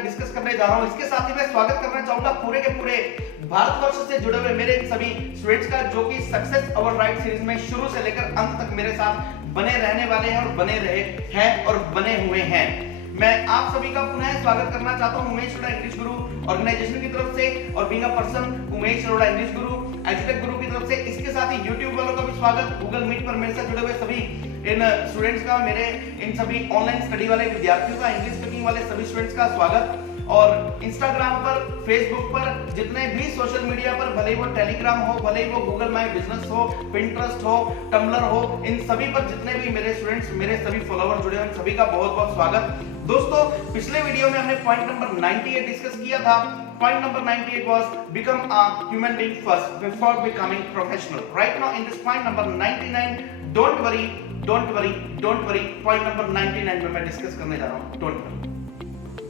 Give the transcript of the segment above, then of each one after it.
मैं डिस्कस करने जा रहा हूं। इसके साथ ही मैं स्वागत करना चाहूंगा पूरे के पूरे भारतवर्ष से जुड़े हुए मेरे सभी स्टूडेंट्स का, जो कि सक्सेस अवर राइट सीरीज में शुरू से लेकर अंत तक मेरे साथ बने रहने वाले हैं और बने रहे हैं और बने हुए हैं। मैं आप सभी का पुनः स्वागत करना चाहता हूं उमेश अरोड़ा इंग्लिश गुरु ऑर्गेनाइजेशन की तरफ से, और being a person Umesh Arora English गुरु एजुटेक गुरु की तरफ से। इसके साथ ही YouTube वालों का भी स्वागत, गूगल मीट पर मेरे साथ जुड़े हुए सभी इन स्टूडेंट्स का, मेरे इन सभी ऑनलाइन स्टडी वाले विद्यार्थियों का, इंग्लिश स्पीकिंग वाले सभी स्टूडेंट्स का स्वागत। और इंस्टाग्राम पर, फेसबुक पर, जितने भी सोशल मीडिया पर, भले वो टेलीग्राम हो, भले वो गूगल माय बिजनेस हो, पिंटरेस्ट हो, टम्बलर हो, इन सभी पर जितने भी मेरे स्टूडेंट्स, मेरे सभी फॉलोअर जुड़े हैं, सभी का बहुत बहुत स्वागत। दोस्तों, पिछले वीडियो में हमने पॉइंट नंबर 98 डिस्कस किया था। Point number 98 was become a human being first before becoming professional. Right now in this point number 99, don't worry, don't worry, don't worry. Point number 99 में मैं डिस्कस करने जा रहा हूं don't worry।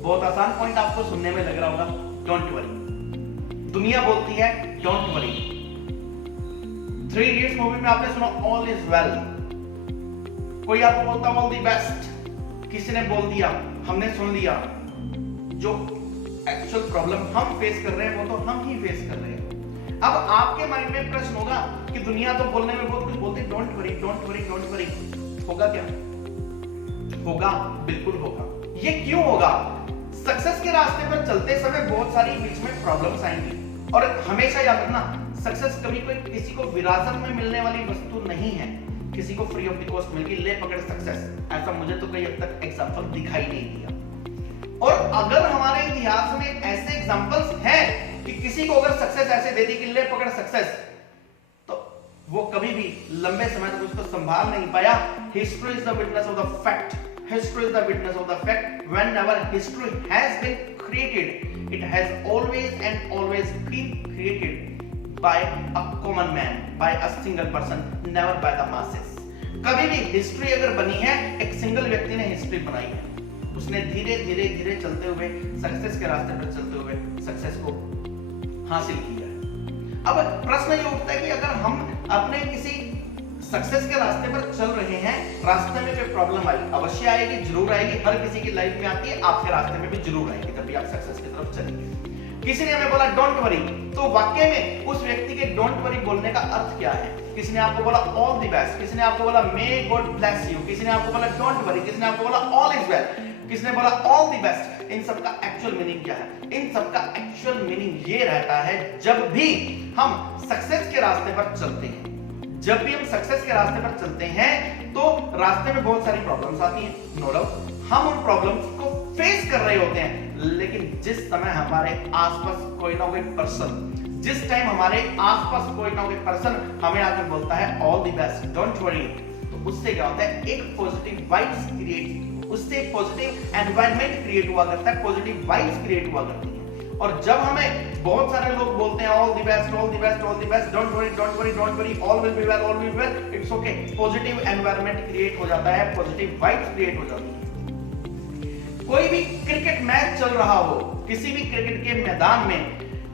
बहुत आसान पॉइंट आपको सुनने में लग रहा होगा, डोंट वरी। दुनिया बोलती है डोंट वरी। 3 इडियट्स मूवी में आपने सुना ऑल इज वेल। कोई आपको बोलता ऑल द बेस्ट, किसी ने बोल दिया, हमने सुन लिया। जो एक्चुअल प्रॉब्लम हम फेस कर रहे हैं वो तो हम ही फेस कर रहे हैं। अब आपके माइंड में प्रश्न होगा कि दुनिया तो बोलने में बहुत कुछ बोलती है, don't worry, don't worry, don't worry. होगा क्या? होगा, बिल्कुल होगा। ये क्यों होगा? सक्सेस के रास्ते पर चलते समय बहुत सारी बीच में प्रॉब्लम्स आएंगी, और हमेशा याद रखना, सक्सेस कभी कोई किसी को विरासत में मिलने वाली वस्तु नहीं है। किसी को फ्री ऑफ द कॉस्ट मिल गई, ले पकड़ सक्सेस, ऐसा मुझे तो कहीं अब तक एग्जांपल दिखाई नहीं दिया। और अगर हमारे इतिहास में ऐसे एग्जांपल्स हैं कि किसी को अगर सक्सेस ऐसे दे दी कि ले पकड़ सक्सेस, तो वो कभी भी लंबे समय तक उसको संभाल नहीं पाया। History is the witness of the fact. History is the witness of the fact. Whenever history has been created, it has always and always been created by a common man, by a single person, never by the masses. कभी भी history अगर बनी है, एक single व्यक्ति ने history बनाई है। उसने धीरे धीरे धीरे चलते हुए, सक्सेस के रास्ते पर चलते हुए सक्सेस को हासिल किया है। अब प्रश्न ये उठता है कि अगर हम अपने किसी सक्सेस के रास्ते पर चल रहे हैं, रास्ते में कोई प्रॉब्लम आई, अवश्य आएगी, जरूर आएगी, हर किसी की लाइफ में आती है, आपके रास्ते में भी जरूर आएगी, जब भी आप सक्सेस की तरफ चलेंगे। किसी ने हमें बोला डोंट वरी, तो वाकई में उस व्यक्ति के डोंट वरी बोलने का अर्थ क्या है? किसी ने आपको बोला ऑल द बेस्ट, किसी ने आपको बोला मे गॉड ब्लेस यू, किसी ने आपको बोला डोंट वरी, किसी ने आपको बोला ऑल इज वेल, किसी ने बोला ऑल द बेस्ट। इन सब का एक्चुअल मीनिंग क्या है? इन सब का एक्चुअल मीनिंग ये रहता है, जब भी हम सक्सेस के रास्ते पर चलते हैं, जब भी हम सक्सेस के रास्ते पर चलते हैं, तो रास्ते में बहुत सारी प्रॉब्लम्स आती हैं, नो डाउट। हम उन प्रॉब्लम्स को फेस कर रहे होते हैं, लेकिन जिस समय हमारे आसपास कोई ना कोई पर्सन, जिस टाइम हमारे आसपास कोई ना कोई पर्सन हमें आकर बोलता है all the best, don't worry, तो उससे क्या होता है? एक पॉजिटिव वाइब्स क्रिएट, उससे एक पॉजिटिव एनवायरनमेंट क्रिएट हुआ करता है, पॉजिटिव वाइब्स क्रिएट हुआ करती है। और जब हमें बहुत सारे लोग बोलते हैं all the best, all the best, all the best, don't worry, don't worry, don't worry, all will be well, all will be well, it's okay, positive environment create हो जाता है, पॉजिटिव वाइब्स क्रिएट हो जाती है। कोई भी cricket match चल रहा हो, किसी भी क्रिकेट के मैदान में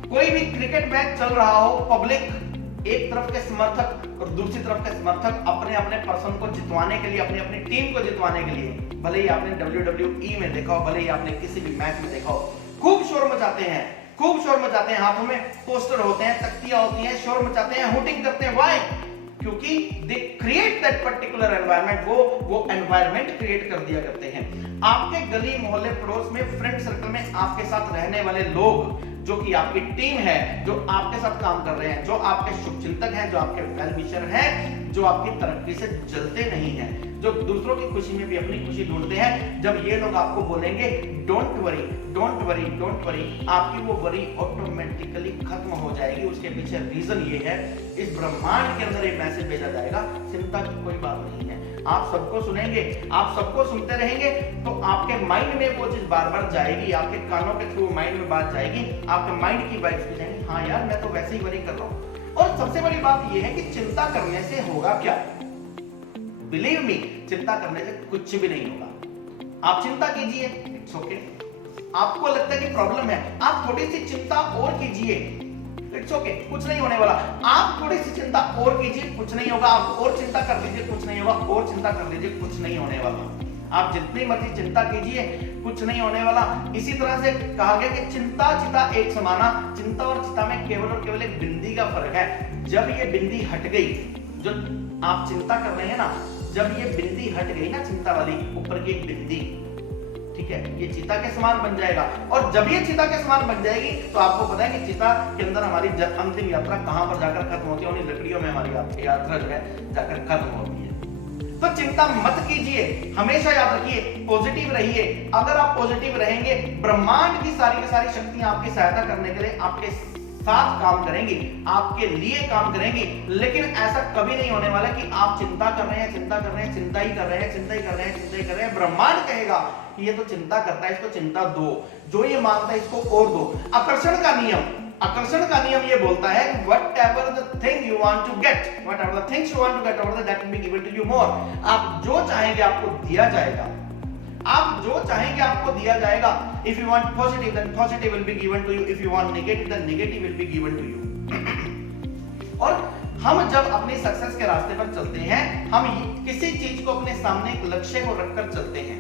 कोई भी क्रिकेट मैच चल रहा हो, पब्लिक, एक तरफ के समर्थक और दूसरी तरफ के समर्थक अपने अपने पर्सन को जितवाने के लिए, अपनी अपनी टीम को जितवाने के लिए, भले ही आपने WWE में देखा हो, भले ही आपने किसी भी मैच में देखा हो, खूब शोर मचाते हैं, खूब शोर मचाते हैं, हाथों में पोस्टर होते हैं, तख्तियां होती हैं, शोर मचाते हैं, हुटिंग करते हैं। व्हाई? क्योंकि they create that particular environment, वो एनवायरनमेंट क्रिएट कर दिया करते हैं। आपके गली मोहल्ले पड़ोस में, फ्रेंड सर्कल में आपके साथ रहने वाले लोग, जो कि आपकी टीम है, जो आपके साथ काम कर रहे हैं, जो आपके शुभचिंतक हैं, जो आपके वेल विशर हैं, जो आपकी तरक्की से जलते नहीं हैं, जो दूसरों की खुशी में भी अपनी खुशी ढूंढते हैं, जब ये लोग आपको बोलेंगे don't worry, don't worry, don't worry, आपकी वो वरी ऑटोमेटिकली खत्म हो जाएगी। उसके पीछे रीजन ये है, इस ब्रह्मांड के अंदर एक मैसेज भेजा जाएगा, चिंता की कोई बात नहीं है। आप सबको सुनेंगे, आप सबको सुनते रहेंगे, तो आपके माइंड में वो चीज बार बार जाएगी, आपके कानों के थ्रू माइंड में बात जाएगी, आपके माइंड की वाइब्स भी जाएंगी, हाँ यार मैं तो वैसे ही वरी कर रहा हूँ। और सबसे बड़ी बात ये है कि चिंता करने से होगा क्या? बिलीव मी, चिंता करने से कुछ भी नहीं होगा। आप चिंता कीजिए, इट्स ओके। आपको लगता है कि प्रॉब्लम है, आप थोड़ी सी चिंता और कीजिए, इट्स ओके, कुछ नहीं होने वाला। आप थोड़ी सी चिंता और कीजिए, कुछ नहीं होगा। आप और चिंता कर लीजिए, कुछ नहीं होगा। और चिंता कर लीजिए, कुछ नहीं होने वाला। आप जितनी मर्जी चिंता कीजिए, कुछ नहीं होने वाला। इसी तरह से कहा गया कि चिंता चिता एक समाना, चिंता और चिता में केवल और केवल एक बिंदी का फर्क है। जब ये बिंदी हट गई, जो आप चिंता कर रहे हैं ना, जब ये बिंदी हट गई ना, चिंता वाली ऊपर की एक बिंदी, ठीक है, ये चिता के समान बन जाएगा। और जब ये चिता के समान बन जाएगी तो आपको पता है कि चिता के अंदर हमारी अंतिम यात्रा कहां पर जाकर खत्म होती है, उन्हीं लकड़ियों में हमारी यात्रा जो है जाकर खत्म होती है। तो चिंता मत कीजिए, हमेशा याद रखिए, पॉजिटिव रहिए। अगर आप पॉजिटिव रहेंगे, ब्रह्मांड की सारी शक्तियां आपकी सहायता करने के लिए आपके साथ काम करेंगी, आपके लिए काम करेंगी। लेकिन ऐसा कभी नहीं होने वाला कि आप चिंता कर रहे हैं, चिंता कर रहे हैं, चिंता ही कर रहे हैं, चिंता ही कर रहे हैं, चिंता ही कर रहे हैं। ब्रह्मांड कहेगा कि ये तो चिंता करता है, इसको चिंता दो, जो ये मांगता है इसको और दो। आकर्षण का नियम ये बोलता है whatever the thing you want to get, whatever the things you want to get, over that will be given to you more। आप जो चाहेंगे आपको दिया जाएगा, आप जो चाहेंगे आपको दिया जाएगा। If you want positive, then positive will be given to you. If you want negative, then negative will be given to you। और हम जब अपनी सक्सेस के रास्ते पर चलते हैं, हम किसी चीज को अपने सामने एक लक्ष्य को रखकर चलते हैं,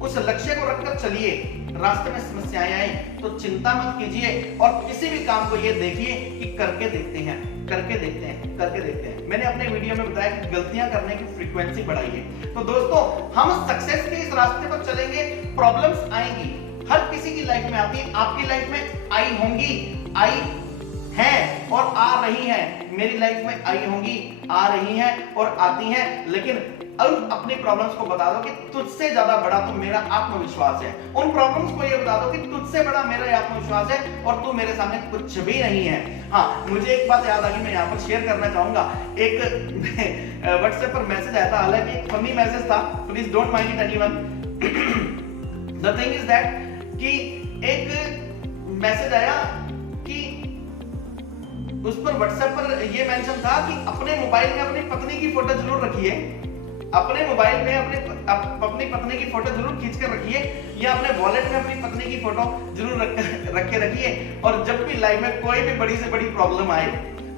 उस लक्ष्य को रखकर चलिए। रास्ते में समस्याएं आए तो चिंता मत कीजिए, और किसी भी काम को ये देखिए कि करके देखते हैं, करके देखते हैं, करके देखते हैं। मैंने अपने वीडियो में बताया कि गलतियां करने की फ्रीक्वेंसी बढ़ाइए। तो दोस्तों, हम सक्सेस के इस रास्ते पर चलेंगे, प्रॉब्लम्स आएंगी, हर किसी की लाइफ में आती है, आपकी लाइफ में आई होंगी, आई हैं और आ रही हैं, मेरी लाइफ में आई होंगी, आ रही हैं और आती हैं। लेकिन अब अपनी प्रॉब्लम्स को बता दो कि तुझसे ज्यादा बड़ा तो मेरा आत्मविश्वास है। उन प्रॉब्लम्स को ये बता दो कि तुझसे बड़ा मेरा आत्मविश्वास है और तू मेरे सामने कुछ भी नहीं है। हाँ, मुझे एक बात याद आ गई, मैं यहाँ पर शेयर करना चाहूंगा। एक व्हाट्सएप पर मैसेज आया था, हालांकि एक फनी मैसेज था, please don't mind it anyone. The thing is that कि एक मैसेज आया कि उस पर व्हाट्सएप पर ये मेंशन था कि अपने मोबाइल में अपनी पत्नी की फोटो जरूर रखिए, अपने मोबाइल में अपनी पत्नी की फोटो जरूर खींच कर रखिए, या अपने वॉलेट में अपनी पत्नी की फोटो जरूर रख के रखिए। और जब भी लाइफ में कोई भी बड़ी से बड़ी प्रॉब्लम आए,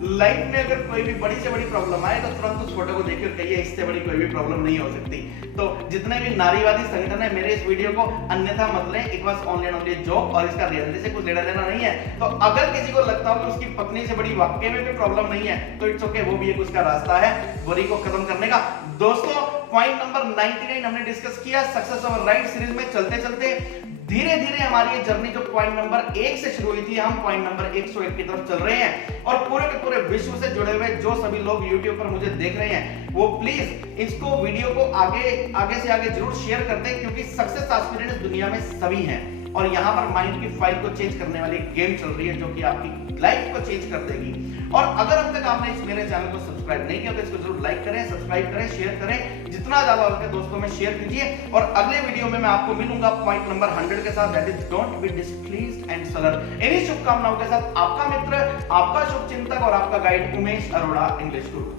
लाइफ में अगर कोई भी बड़ी से बड़ी प्रॉब्लम आए तो तुरंत उस फोटो को देखकर कहिए इससे बड़ी कोई भी प्रॉब्लम नहीं हो सकती। तो जितने भी नारीवादी संगठन है, मेरे इस वीडियो को अन्यथा मत लें, it was only and only job, और इसका रियलिटी से कुछ लेना देना नहीं है। तो अगर किसी को लगता हो कि उसकी पत्नी से बड़ी वाकई में भी प्रॉब्लम नहीं है तो इट्स ओके, वो भी एक उसका रास्ता है बुरी को खत्म करने का। दोस्तों, पॉइंट नंबर 99 हमने डिस्कस किया सक्सेस ओवर राइट सीरीज में। चलते चलते धीरे धीरे हमारी ये जर्नी जो पॉइंट नंबर 1 से शुरू हुई थी, हम पॉइंट नंबर 101 की तरफ चल रहे हैं। और पूरे के पूरे विश्व से जुड़े हुए जो सभी लोग YouTube पर मुझे देख रहे हैं, वो प्लीज इसको वीडियो को आगे से आगे जरूर शेयर कर दें, क्योंकि सक्सेस एस्पिरेंट्स दुनिया में सभी हैं और यहाँ पर माइंड की फाइल को चेंज करने वाली गेम चल रही है जो कि आपकी लाइफ को चेंज कर देगी। और अगर अब तक आपने इस मेरे चैनल को सब्सक्राइब नहीं किया तो इसको जरूर लाइक करें, सब्सक्राइब करें, शेयर करें, जितना ज्यादा हो सके दोस्तों में शेयर कीजिए। और अगले वीडियो में मैं आपको मिलूंगा पॉइंट नंबर 100 के साथ, that is don't be displeased and sullen. इन्हीं शुभकामनाओं के साथ आपका मित्र, आपका शुभचिंतक और आपका गाइड उमेश अरोड़ा, इंग्लिश गुरु।